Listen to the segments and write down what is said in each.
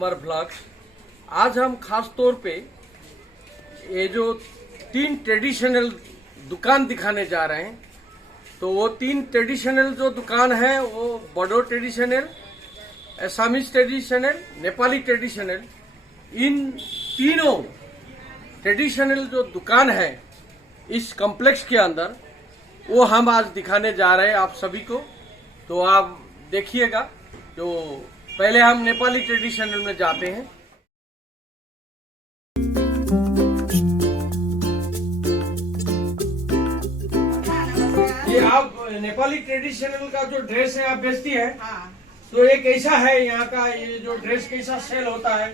Kumar blogs. आज हम खास तौर पे ये जो 3 ट्रेडिशनल दुकान दिखाने जा रहे हैं। तो वो 3 ट्रेडिशनल जो दुकान है वो Bodo traditional, Assamese traditional, Nepali traditional, इन तीनों ट्रेडिशनल जो दुकान है इस कॉम्प्लेक्स के अंदर वो हम आज दिखाने जा रहे हैं आप सभी को। तो आप देखिएगा। तो पहले हम नेपाली ट्रेडिशनल में जाते हैं। ये आप नेपाली ट्रेडिशनल का जो ड्रेस है आप बेचती है। हाँ। तो ये कैसा है यहाँ का, ये जो ड्रेस कैसा सेल होता है?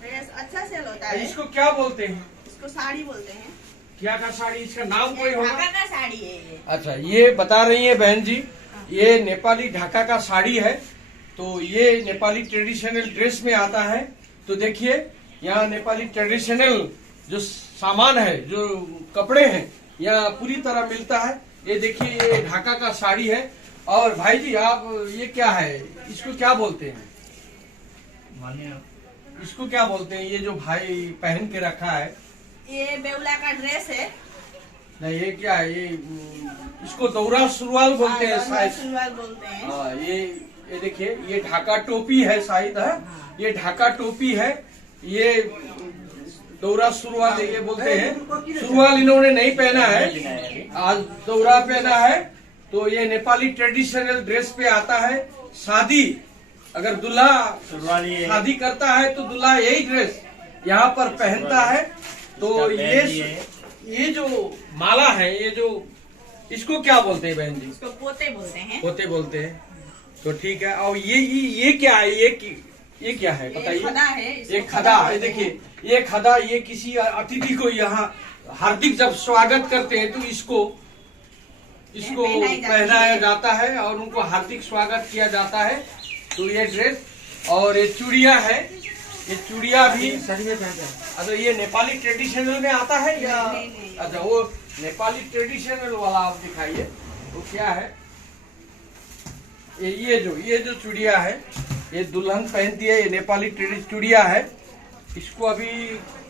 ड्रेस अच्छा सेल होता है। इसको क्या बोलते हैं? इसको साड़ी बोलते हैं। क्या का साड़ी? इसका नाम कोई होगा? ढाका का साड़ी है ये। अच्छा, ये बता रही है बहन जी, ये नेपाली ढाका का साड़ी है। तो ये नेपाली ट्रेडिशनल ड्रेस में आता है। तो देखिए यहाँ नेपाली ट्रेडिशनल जो सामान है, जो कपड़े हैं, यहाँ पूरी तरह मिलता है। ये देखिए ये ढाका का साड़ी है। और भाई जी आप ये क्या है, इसको क्या बोलते हैं? इसको क्या बोलते हैं? ये जो भाई पहन के रखा है ये बेउला का ड्रेस है। नहीं, ये क्या है? ये इसको दौरा सुरवाल बोलते हैं शायद। सुरवाल बोलते हैं। हाँ, ये देखिए ये ढाका टोपी है शायद है। ये ढाका टोपी है। ये दौरा सुरवाल ये बोलते हैं। सुरवाल इन्होंने नहीं पहना है, आज दौरा पहना है। तो ये नेपाली ट्रेडिशनल ड्रेस पे आता है। शादी अगर दूल्हा शादी करता है तो दूल्हा यही ड्रेस यहाँ पर पहनता है। तो ये जो माला है, ये जो इसको क्या बोलते हैं बहन जी? इसको पोते बोलते हैं। पोते बोलते हैं। तो ठीक है। और ये क्या है? ये क्या है बताइए? खदा है। ये खदा है। देखिए ये खदा, ये किसी अतिथि को यहाँ हार्दिक जब स्वागत करते हैं तो इसको पहनाया जाता है और उनको हार्दिक स्वागत किया जाता है। तो ये ड्रेस और ये चूड़िया है। ये चूड़िया भी अच्छा ये नेपाली ट्रेडिशनल में आता है या? अच्छा, वो नेपाली ट्रेडिशनल वाला आप दिखाइए। तो क्या है ये जो चूड़िया है, ये दुल्हन पहनती है। ये नेपाली ट्रेडिशनल चूड़िया है। इसको अभी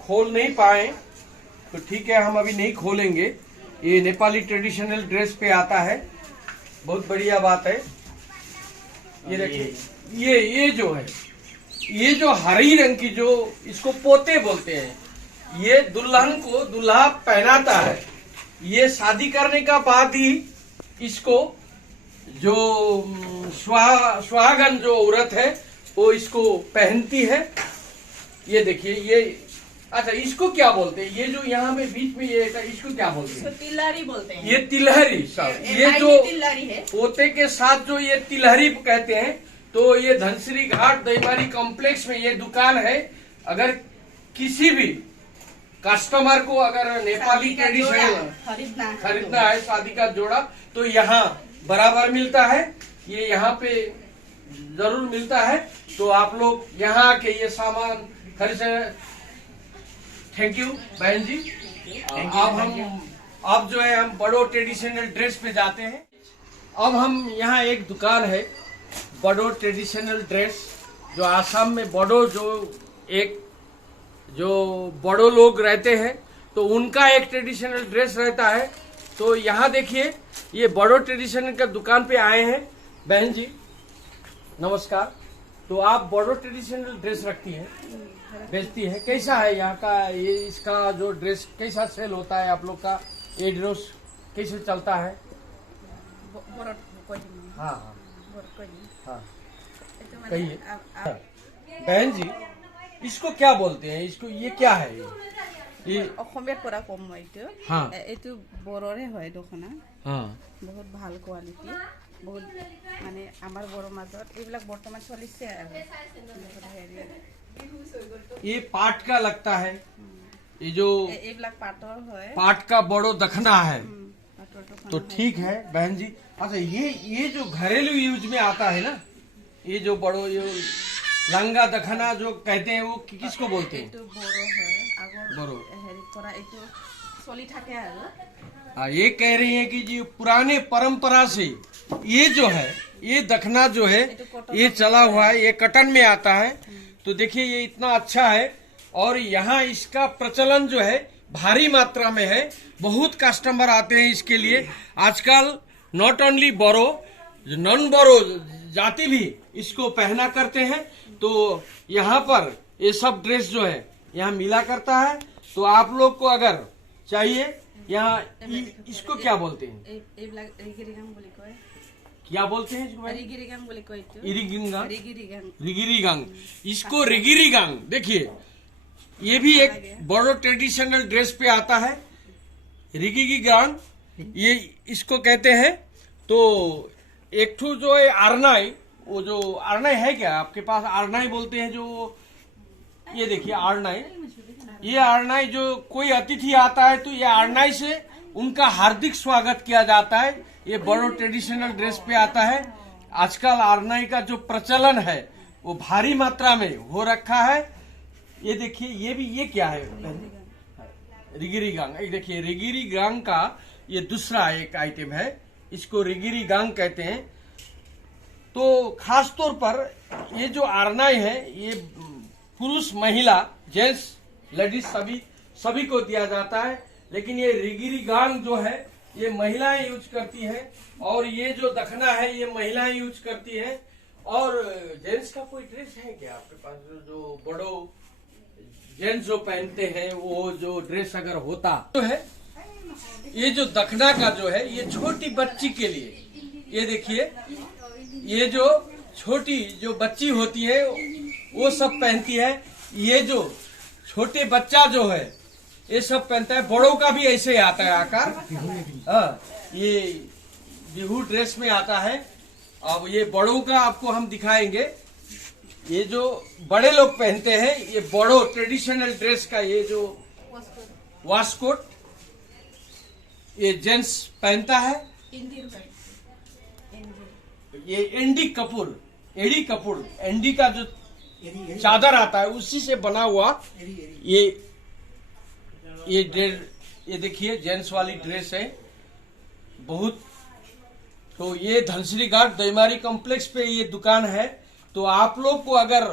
खोल नहीं पाए तो ठीक है, हम अभी नहीं खोलेंगे। ये नेपाली ट्रेडिशनल ड्रेस पे आता है। बहुत बढ़िया बात है। ये देखिए ये जो है, ये जो हरी रंग की जो इसको पोते बोलते हैं, ये दुल्हन को दूल्हा पहनाता है। ये शादी करने का बाद ही इसको जो सुहागन जो औरत है वो इसको पहनती है। ये देखिए ये अच्छा, इसको क्या बोलते हैं? ये जो यहाँ में बीच में ये इसको क्या बोलते हैं? तिलहरी बोलते हैं। ये तिलहरी साहब, ये जो तिलहरी है पोते के साथ जो ये तिलहरी कहते हैं। तो ये धनश्री घाट दहीमारी कॉम्प्लेक्स में ये दुकान है। अगर किसी भी कस्टमर को अगर नेपाली ट्रेडिशनल खरीदना है, शादी का जोड़ा, तो यहाँ बराबर मिलता है। ये यहाँ पे जरूर मिलता है। तो आप लोग यहाँ आके ये सामान खरीद सकते। थैंक यू बहन जी। अब जो है हम बड़ो ट्रेडिशनल ड्रेस पे जाते हैं। अब हम यहाँ एक दुकान है बड़ो ट्रेडिशनल ड्रेस, जो आसाम में बड़ो जो बड़ो लोग रहते हैं तो उनका एक ट्रेडिशनल ड्रेस रहता है। तो यहाँ देखिए ये बड़ो ट्रेडिशनल का दुकान पे आए हैं। बहन जी नमस्कार। तो आप बड़ो ट्रेडिशनल ड्रेस रखती हैं, बेचती है। कैसा है यहाँ का ये, इसका जो ड्रेस कैसा सेल होता है आप लोग का? ये ड्रेस कैसे चलता है? हाँ हाँ कहिए बहन जी, इसको क्या बोलते हैं? इसको ये क्या है? ये অসমীয়াত পৰা কম মই हाँ এইটো বড়ৰে হয় দখনা। हाँ বহুত ভাল কোৱালিটি, বহুত মানে আমাৰ বড়ো মাজত এইবিলাক বৰ্তমান চলিছে আৰু। ये पाट का लगता है। ये जो এইবিলাক পাটৰ হয়। पाट का बड़ो दखना है। পাটৰ দখনা तो ठीक है बहन जी। अच्छा ये जो घरेलू यूज में आता है ना, ये जो बड़ो ये लंगा दखना जो कहते हैं वो किसको बोलते हैं? এইটো বড়ো হয়। আগৰ বড়ো। হেৰি কৰা এইটো চলি থাকে আৰু। ये कह रही है कि जी पुराने परंपरा से ये जो है, ये दखना जो है ये चला हुआ है। ये कटन में आता है। तो देखिए ये इतना अच्छा है और यहाँ इसका प्रचलन जो है भारी मात्रा में है। बहुत कस्टमर आते हैं इसके लिए। आजकल नॉट ओनली बोरो, नॉन बोरो जाति भी इसको पहना करते हैं। तो यहाँ पर ये सब ड्रेस जो है यहाँ मिला करता है। तो आप लोग को अगर चाहिए यहाँ इसको क्या बोलते हैं, क्या बोलते हैं इसको? रिगिरीगांग। इसको रिगिरीगांग। देखिए ये भी एक बड़ो ट्रेडिशनल ड्रेस पे आता है, रिगिरीगांग ये इसको कहते हैं। तो एक ठू जो है आरनाई, वो जो आरनाई है क्या आपके पास? आरनाई बोलते हैं जो, ये देखिए आरनाई, ये आरनाई जो कोई अतिथि आता है तो ये आरनाई से उनका हार्दिक स्वागत किया जाता है। ये बड़ो ट्रेडिशनल ड्रेस पे आता है। आजकल आरनाई का जो प्रचलन है वो भारी मात्रा में हो रखा है। ये देखिए ये क्या है? रिगिरीगांग। देखिए रिगिरीगांग का ये दूसरा एक आइटम है, इसको रिगिरीगांग कहते हैं। तो खास तौर पर ये जो आरनाई है ये पुरुष, महिला, जेंट्स, लेडीज सभी को दिया जाता है। लेकिन ये रिगिरीगांग जो है ये महिलाएं यूज करती हैं और ये जो दखना है ये महिलाएं यूज करती हैं। और जेंट्स का कोई ड्रेस है क्या आपके पास जो बड़ो जेंट्स जो पहनते हैं वो जो ड्रेस अगर होता तो है? ये जो दखना का जो है ये छोटी बच्ची के लिए। ये देखिए ये जो छोटी जो बच्ची होती है वो सब पहनती है। ये जो छोटे बच्चा जो है ये सब पहनता है। बड़ों का भी ऐसे आता है आकार। ये बिहू ड्रेस में आता है। अब ये बड़ों का आपको हम दिखाएंगे। ये जो बड़े लोग पहनते हैं ये बड़ो ट्रेडिशनल ड्रेस का ये जो वास्कोट ये जेंट्स पहनता है। ये एंडी कपूर एंडी का जो चादर आता है उसी से बना हुआ ये देखिए जेंट्स वाली ड्रेस है बहुत। तो ये धनश्री घाट दैमारी कॉम्प्लेक्स पे ये दुकान है। तो आप लोग को अगर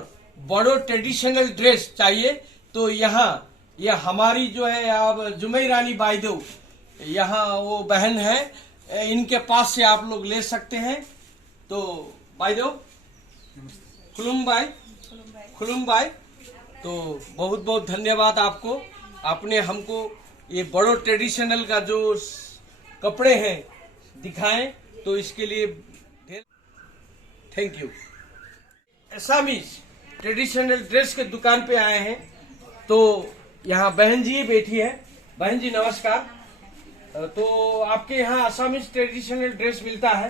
बड़ो ट्रेडिशनल ड्रेस चाहिए तो यहाँ ये हमारी जो है अब जुमई रानी बाईदेव यहाँ वो बहन है, इनके पास से आप लोग ले सकते हैं। तो बाईदेव खुलुम बाई। तो बहुत बहुत धन्यवाद आपको, आपने हमको ये बड़ो ट्रेडिशनल का जो कपड़े हैं दिखाएं तो इसके लिए thank you. Assamese traditional dress के दुकान पे आए हैं। तो यहाँ बहन जी बैठी है। बहन जी नमस्कार। तो आपके यहाँ असमीज ट्रेडिशनल ड्रेस मिलता है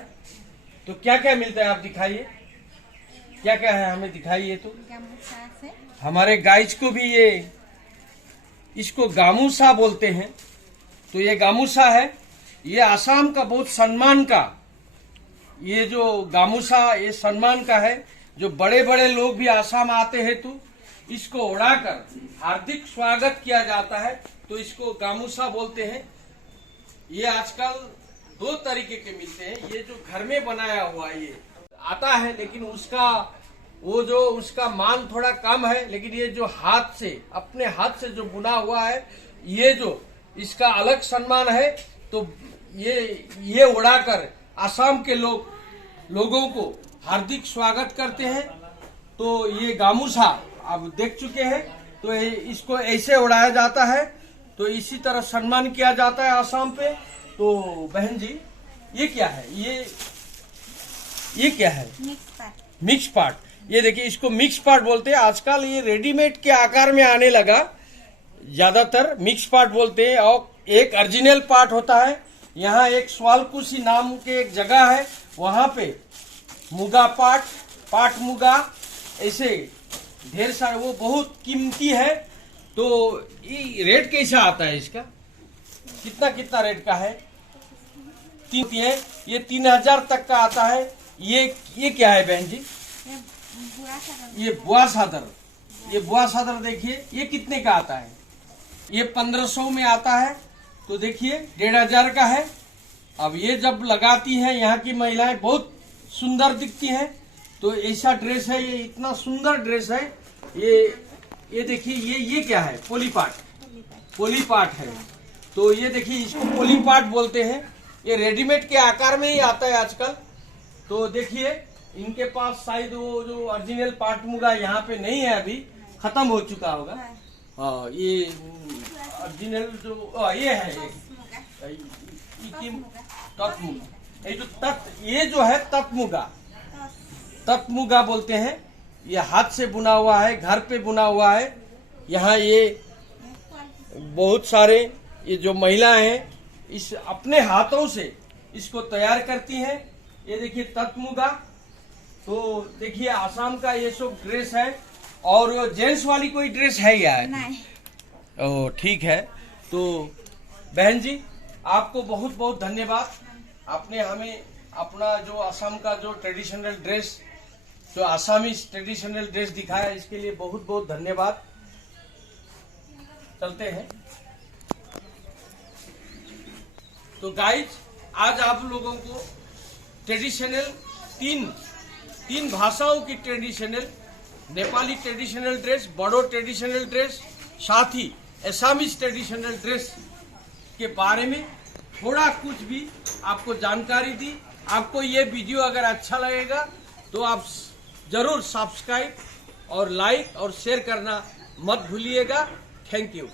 तो क्या क्या मिलता है आप दिखाइए, क्या क्या है हमें दिखाइए। तो हमारे गाइज को भी ये इसको गामूसा बोलते हैं। तो ये गामूसा है, ये आसाम का बहुत सम्मान का, ये जो गामूसा ये सम्मान का है। जो बड़े बड़े लोग भी आसाम आते हैं तो इसको उड़ाकर हार्दिक स्वागत किया जाता है। तो इसको गामूसा बोलते हैं। ये आजकल दो तरीके के मिलते हैं। ये जो घर में बनाया हुआ ये आता है लेकिन उसका मान थोड़ा कम है। लेकिन ये जो हाथ से अपने हाथ से जो बुना हुआ है ये जो इसका अलग सम्मान है। तो ये उड़ाकर आसाम के लोगों को हार्दिक स्वागत करते हैं। तो ये गामूसा आप देख चुके हैं। तो इसको ऐसे उड़ाया जाता है। तो इसी तरह सम्मान किया जाता है आसाम पे। तो बहन जी ये क्या है? ये क्या है? Mix part. ये देखिए इसको मिक्स पार्ट बोलते हैं। आजकल ये रेडीमेड के आकार में आने लगा, ज्यादातर मिक्स पार्ट बोलते हैं। और एक ओरिजिनल पार्ट होता है। यहाँ एक स्वालकुशी नाम के एक जगह है, वहां पे मुगा पाट मुगा ऐसे ढेर सारे, वो बहुत कीमती है। तो ये रेट कैसा आता है इसका? कितना रेट का है? ये 3000 तक का आता है। ये क्या है बहन जी? ये बुआ सादर देखिए ये कितने का आता है? ये 1500 में आता है। तो देखिए 1500 का है। अब ये जब लगाती हैं यहाँ की महिलाएं बहुत सुंदर दिखती हैं। तो ऐसा ड्रेस है, ये इतना सुंदर ड्रेस है। ये देखिए ये क्या है? पोलीपाट है। तो ये देखिए इसको पोलीपाट बोलते हैं। ये रेडीमेड के आकार में ही आता है आजकल। तो देखिए इनके पास शायद वो जो ओरिजिनल पाट मुगा यहाँ पे नहीं है, अभी खत्म हो चुका होगा। हाँ, ये ओरिजिनल जो ये है तत्मुगा। ये जो है तत्मुगा बोलते हैं। ये हाथ से बुना हुआ है, घर पे बुना हुआ है। यहाँ ये बहुत सारे ये जो महिलाएं हैं इस अपने हाथों से इसको तैयार करती हैं। ये देखिए तत्मुगा। तो देखिए आसाम का ये सब ड्रेस है। और जेंट्स वाली कोई ड्रेस है या नहीं? ओ ठीक है। तो बहन जी आपको बहुत बहुत धन्यवाद। आपने हमें अपना जो असम का जो ट्रेडिशनल ड्रेस, जो आसामी ट्रेडिशनल ड्रेस दिखाया, इसके लिए बहुत बहुत धन्यवाद। चलते हैं। तो गाइज आज आप लोगों को ट्रेडिशनल तीन भाषाओं की traditional, Nepali traditional dress, Bodo traditional dress, साथ ही असमीज ट्रेडिशनल ड्रेस के बारे में थोड़ा कुछ भी आपको जानकारी दी। आपको ये वीडियो अगर अच्छा लगेगा तो आप जरूर सब्सक्राइब और लाइक और शेयर करना मत भूलिएगा। Thank you.